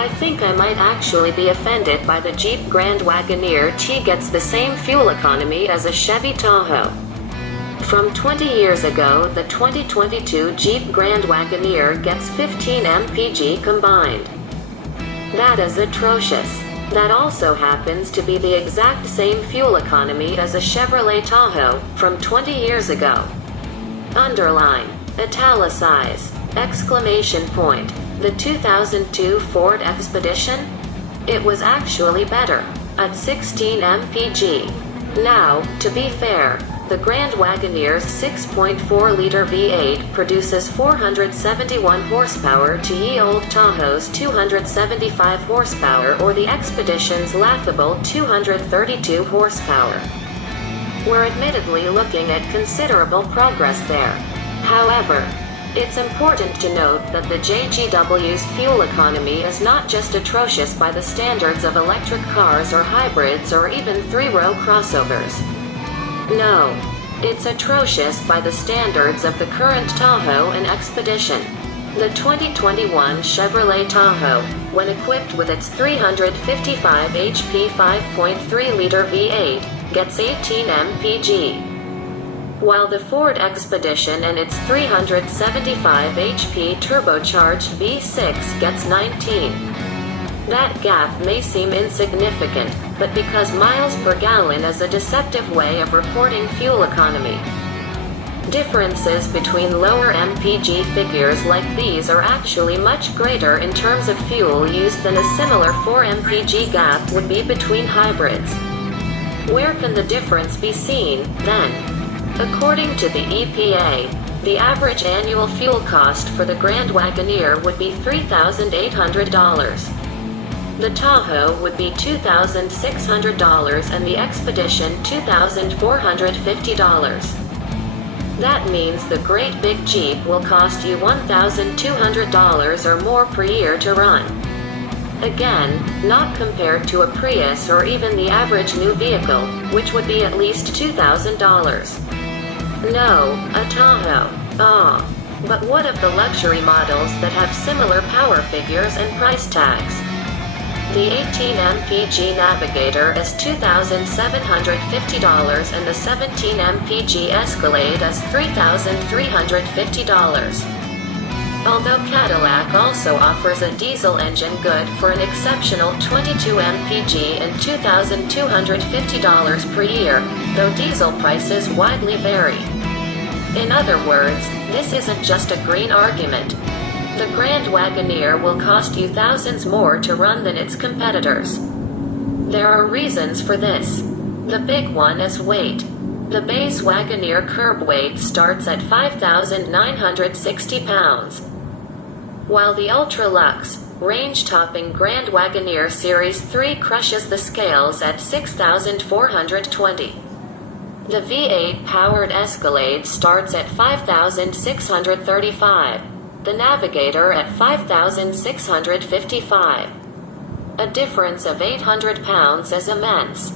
I think I might actually be offended by the Jeep Grand Wagoneer. T gets the same fuel economy as a Chevy Tahoe. From 20 years ago, the 2022 Jeep Grand Wagoneer gets 15 mpg combined. That is atrocious. That also happens to be the exact same fuel economy as a Chevrolet Tahoe from 20 years ago. Underline, Italicize, exclamation point. The 2002 Ford Expedition? It was actually better, at 16 mpg. Now, to be fair, the Grand Wagoneer's 6.4-liter V8 produces 471 horsepower to ye olde Tahoe's 275 horsepower or the Expedition's laughable 232 horsepower. We're admittedly looking at considerable progress there. However, it's important to note that the JGW's fuel economy is not just atrocious by the standards of electric cars or hybrids or even three-row crossovers. No, it's atrocious by the standards of the current Tahoe and Expedition. The 2021 Chevrolet Tahoe, when equipped with its 355 HP 5.3-liter V8, gets 18 mpg. While the Ford Expedition and its 375 HP turbocharged V6 gets 19. That gap may seem insignificant, but because miles per gallon is a deceptive way of reporting fuel economy. Differences between lower mpg figures like these are actually much greater in terms of fuel used than a similar 4 mpg gap would be between hybrids. Where can the difference be seen, then? According to the EPA, the average annual fuel cost for the Grand Wagoneer would be $3,800. The Tahoe would be $2,600 and the Expedition $2,450. That means the great big Jeep will cost you $1,200 or more per year to run. Again, not compared to a Prius or even the average new vehicle, which would be at least $2,000. No, a Tahoe. But what of the luxury models that have similar power figures and price tags? The 18 mpg Navigator is $2,750 and the 17 mpg Escalade is $3,350. Although Cadillac also offers a diesel engine good for an exceptional 22 mpg and $2,250 per year, though diesel prices widely vary. In other words, this isn't just a green argument. The Grand Wagoneer will cost you thousands more to run than its competitors. There are reasons for this. The big one is weight. The base Wagoneer curb weight starts at 5,960 pounds, while the ultra-luxe, range-topping Grand Wagoneer Series 3 crushes the scales at 6,420. The V8-powered Escalade starts at 5,635. The Navigator at 5,655. A difference of 800 pounds is immense.